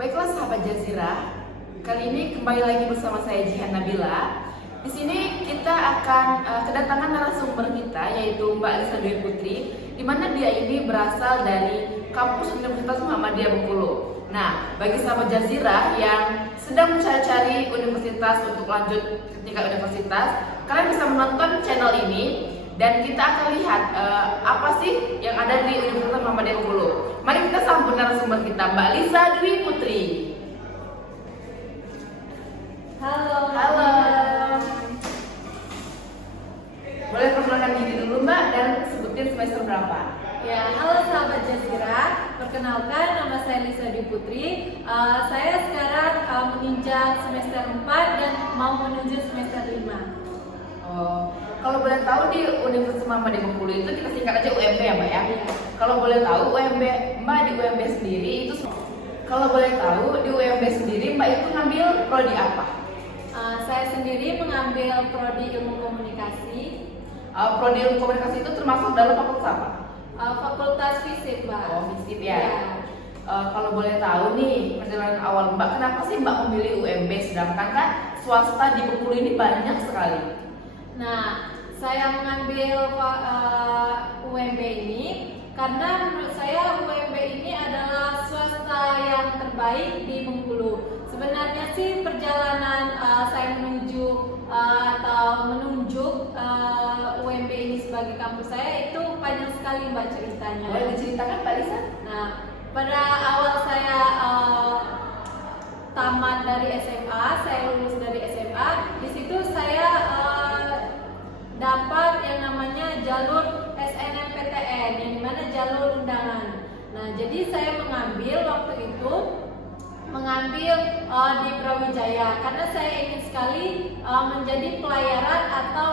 Baiklah sahabat Jazira, kali ini kembali lagi bersama saya Jihan Nabila. Di sini kita akan kedatangan narasumber kita yaitu Mbak Alisa Dwi Putri, di mana dia ini berasal dari kampus Universitas Muhammadiyah Bengkulu. Nah, bagi sahabat Jazira yang sedang mencari-cari universitas untuk lanjut ke tingkat universitas, kalian bisa menonton channel ini dan kita akan lihat apa sih yang ada di Universitas Muhammadiyah Bengkulu. Mari kita sambut narasumber kita, Mbak Alisa Dwi Putri. Halo. Halo. Boleh perkenalkan diri dulu Mbak dan sebutin semester berapa? Ya, halo sahabat Jazira. Perkenalkan, nama saya Alisa Dwi Putri. Saya sekarang menginjak semester 4 dan mau menuju semester 5. Oh, kalau boleh tahu di Universitas Muhammadiyah Bengkulu itu kita singkat aja UMB ya Mbak ya? Iya. Kalau boleh tahu UMB Mbak di UMB sendiri itu, kalau boleh tahu di UMB sendiri Mbak itu ngambil prodi apa? Saya sendiri mengambil prodi ilmu komunikasi. Prodi ilmu komunikasi itu termasuk dalam fakultas apa? Fakultas Fisip, Mbak. Oh, Fisip ya. Iya. Kalau boleh tahu nih perjalanan awal Mbak, kenapa sih Mbak memilih UMB sedangkan kan swasta di Bengkulu ini banyak sekali? Nah, saya mengambil UMB ini karena menurut saya UMB ini adalah swasta yang terbaik di Bengkulu. Sebenarnya sih perjalanan saya menuju atau menunjuk UMB ini sebagai kampus saya itu panjang sekali Mbak ceritanya. Boleh diceritakan Mbak Lisa? Nah, pada awal saya tamat dari SMA, saya lulus dari SMA, di situ saya dapat yang namanya jalur SNMPTN, yang dimana jalur undangan. Nah, jadi saya mengambil waktu itu di Brawijaya karena saya ingin sekali menjadi pelayaran atau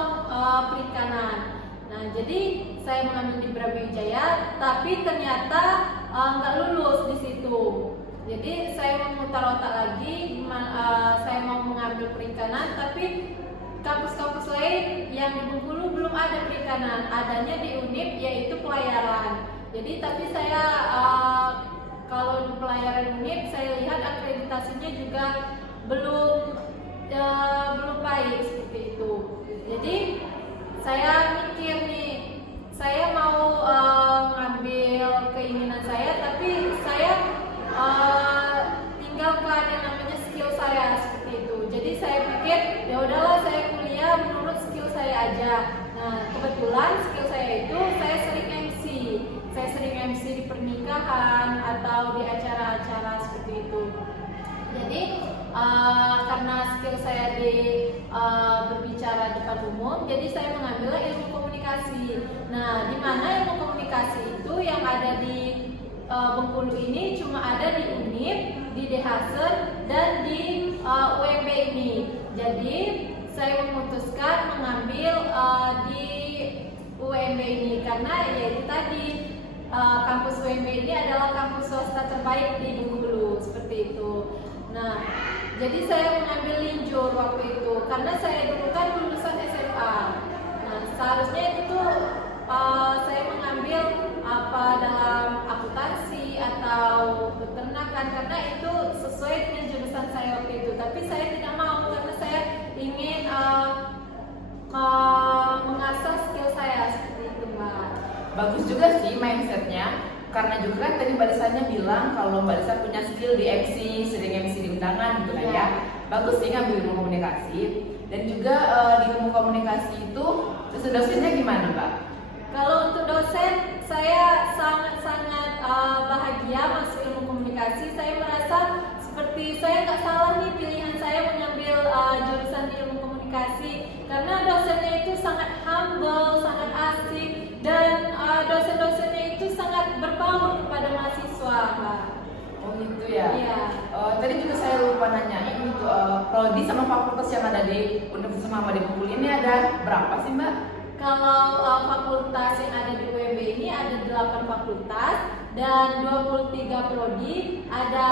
perikanan. Nah, jadi saya mengambil di Brawijaya, tapi ternyata nggak lulus di situ. Jadi saya memutar otak lagi, saya mau mengambil perikanan, tapi kampus-kampus lain yang di Bengkulu belum ada perikanan, adanya di UNIP yaitu pelayaran. Jadi tapi saya kalau di pelayaran UNIP saya lihat akreditasinya juga belum baik seperti itu. Jadi saya mikir nih, saya mau ngambil keinginan saya, tapi saya tinggalkan yang namanya skill saya seperti itu. Jadi saya pikir ya udahlah saya kuliah menurut skill saya aja. Nah, kebetulan skill saya itu saya sering MC. Saya sering MC di pernikahan atau di acara-acara seperti itu. Jadi karena skill saya di berbicara depan umum, jadi saya mengambil ilmu komunikasi. Nah, di mana ilmu komunikasi itu yang ada di Bengkulu ini cuma ada di UNIP, di DHSN, dan di UMB ini. Jadi saya memutuskan mengambil di UMB ini karena yaitu tadi kampus UMB ini adalah kampus swasta terbaik di Bengkulu seperti itu. Nah, jadi saya mengambil linjur waktu itu karena saya dulu kan lulusan SMA. Nah, seharusnya itu saya mengambil apa dalam akuntansi atau peternakan karena itu sesuai dengan jurusan saya waktu itu. Tapi saya tidak mau karena saya ingin mengasah skill saya seperti itu, Mbak. Bagus juga sih mindsetnya, karena juga kan tadi Mbak Lisanya bilang kalau Mbak Lisa punya skill di MC, sering MC di undangan gitu kan ya. Bagus sih ngambil ilmu komunikasi. Dan juga di ilmu komunikasi itu dosen-dosennya gimana Mbak? Kalau untuk dosen, saya sangat-sangat bahagia masuk ilmu komunikasi. Saya merasa seperti saya nggak salah nih pilihan saya mengambil jurusan di ilmu komunikasi karena dosennya itu sangat humble, sangat asik, dan dosen-dosennya itu sangat berbaur kepada mahasiswa, Mbak. Oh gitu ya? Iya. Tadi juga saya lupa nanyain itu prodi sama fakultas yang ada di Universitas Muhammadiyah Bengkulu ini ada berapa sih Mbak? Kalau fakultas yang ada di UMB ini ada 8 fakultas dan 23 prodi, ada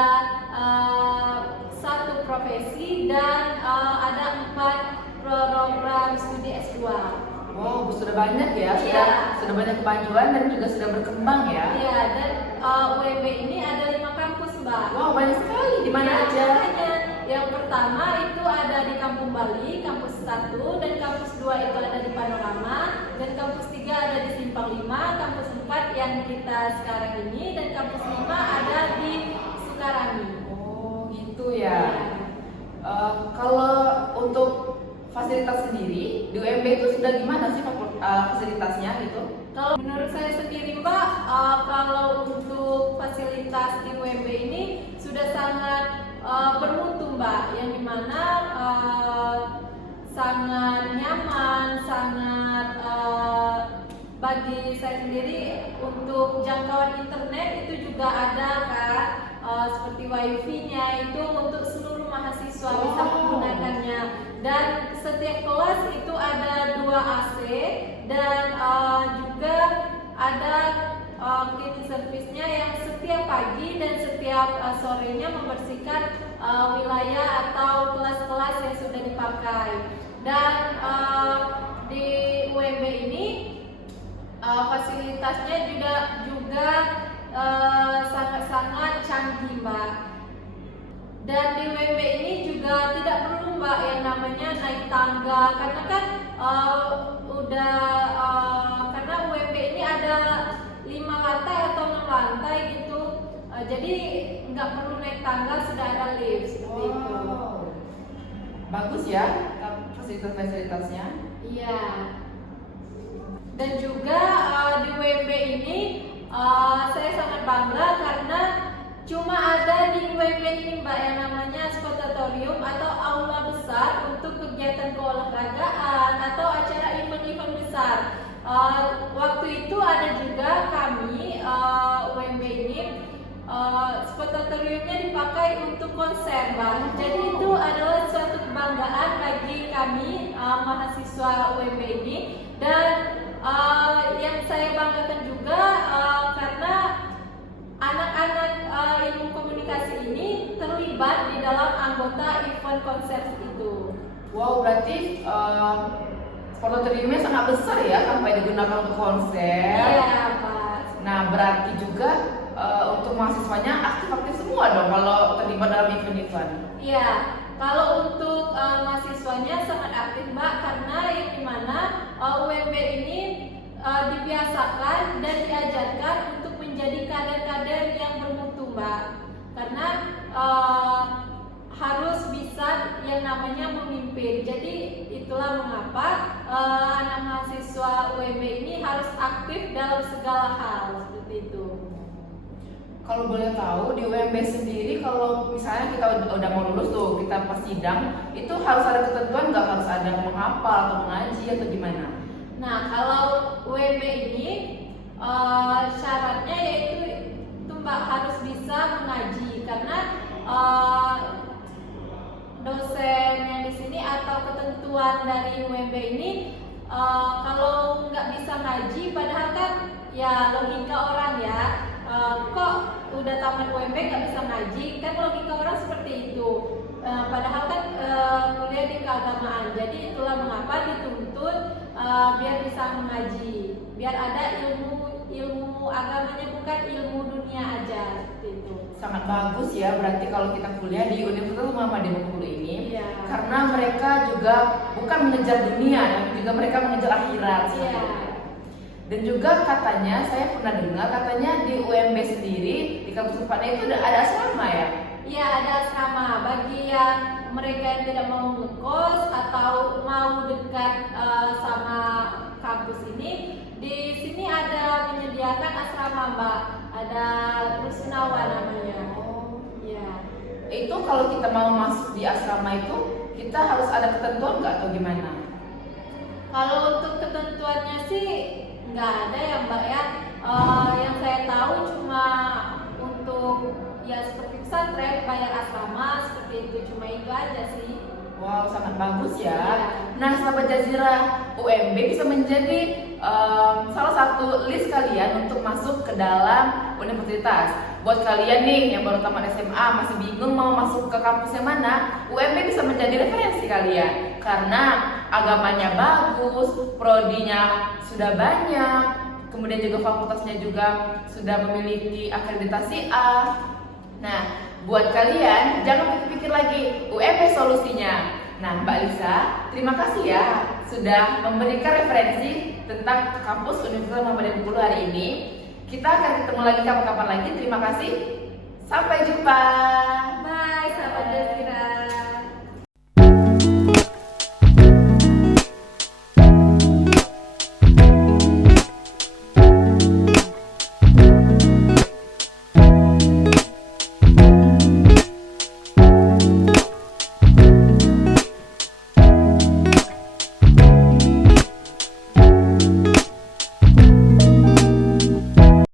1 profesi dan ada 4 program studi S2. Wow, sudah banyak ya, Iya. sudah banyak kemajuan dan juga sudah berkembang ya. Iya, dan UMB ini ada 5 kampus, Mbak. Wow, banyak sekali di mana Ya, aja? makanya. Yang pertama itu ada di Kampung Bali, kampus 1, dan kampus 2 itu ada di Panorama, dan kampus 3 ada di Simpang 5, kampus 4 yang kita sekarang ini, dan kampus 5 ada di Sukarami. Oh gitu ya. Kalau untuk fasilitas sendiri di UMB itu sudah gimana sih fasilitasnya gitu? Kalau menurut saya sendiri Mbak, kalau untuk fasilitas di UMB ini sudah sangat bermutu Mbak, yang dimana sangat nyaman, sangat bagi saya sendiri untuk jangkauan internet itu juga ada kan, seperti wifi-nya itu untuk seluruh mahasiswa bisa menggunakannya, dan setiap kelas itu ada 2 AC dan juga ada cleaning service-nya yang setiap pagi dan setiap sorenya membersihkan wilayah atau kelas-kelas yang sudah dipakai. Dan di UMB ini fasilitasnya juga sangat-sangat canggih Mbak. Dan di UMB ini juga tidak perlu Mbak yang namanya naik tangga, karena kan karena UMB ini ada 5 lantai atau 6 lantai gitu, jadi nggak perlu naik tangga, sudah ada lift seperti itu. Bagus ya fasilitas-fasilitasnya. Iya. Dan juga di UMB ini saya sangat bangga karena cuma ada di UMB ini Mbak yang namanya sportatorium atau aula besar untuk kegiatan keolahragaan atau acara event-event besar. Waktu itu ada juga kami UMB ini sportatoriumnya dipakai untuk konser Mbak. Jadi itu adalah suatu kebanggaan bagi kami mahasiswa UMB ini, dan yang saya banggakan juga karena anak-anak ilmu komunikasi ini terlibat di dalam anggota event konser itu. Wow, berarti sportatoriumnya sangat besar ya sampai digunakan untuk konser. Iya Pak. Nah berarti juga untuk mahasiswanya aktif-aktif semua dong kalau terlibat dalam event-event. Iya, kalau untuk mahasiswanya sangat aktif Mbak, karena yang dimana UMB ini dibiasakan dan diajarkan untuk menjadi kader-kader yang bermutu Mbak, karena harus bisa yang namanya memimpin. Jadi itulah mengapa anak mahasiswa UMB ini harus aktif dalam segala hal seperti itu. Kalau boleh tahu di UMB sendiri, kalau misalnya kita udah mau lulus tuh, kita pas sidang, itu harus ada ketentuan nggak, harus ada menghafal atau mengaji atau gimana? Nah, kalau UMB ini syaratnya yaitu itu Mbak harus bisa mengaji, karena dosen yang di sini atau ketentuan dari UMB ini kalau nggak bisa ngaji, padahal kan ya logika orang ya, kok udah tamat UMB nggak bisa ngaji, kan logika orang seperti itu. Padahal kan kuliah di keagamaan, jadi itulah mengapa dituntut biar bisa mengaji, biar ada ilmu agamanya, bukan ilmu dunia aja seperti itu. Sangat bagus ya, berarti kalau kita kuliah di Universitas Muhammadiyah Bengkulu ini, Iya. karena mereka juga bukan mengejar dunia, tapi juga mereka mengejar akhirat. Iya. Dan juga katanya, saya pernah dengar katanya di UMB sendiri, di kampus tempatnya itu ada asrama ya? Iya, ada asrama bagi yang mereka yang tidak mau ngekos atau mau dekat sama kampus ini. Di sini ada menyediakan asrama Mbak, ada Rusunawa namanya. Iya. Itu kalau kita mau masuk di asrama itu, kita harus ada ketentuan nggak atau gimana? Kalau untuk ketentuannya sih nggak ada ya Mbak ya. Yang saya tahu cuma untuk ya seperti pesantren bayar asrama seperti itu, cuma itu aja sih. Wow, sangat bagus ya. Iya. Nah, sahabat Jazirah, UMB bisa menjadi salah satu list kalian untuk masuk ke dalam universitas. Buat kalian nih yang baru tamat SMA masih bingung mau masuk ke kampus yang mana, UMB bisa menjadi referensi kalian karena agamanya bagus, prodinya sudah banyak, kemudian juga fakultasnya juga sudah memiliki akreditasi A. Nah, buat kalian jangan pikir-pikir lagi UMP solusinya. Nah, Mbak Lisa, terima kasih ya sudah memberikan referensi tentang kampus Universitas Muhammadiyah Bengkulu hari ini. Kita akan ketemu lagi kapan-kapan lagi. Terima kasih. Sampai jumpa. Bye, sahabat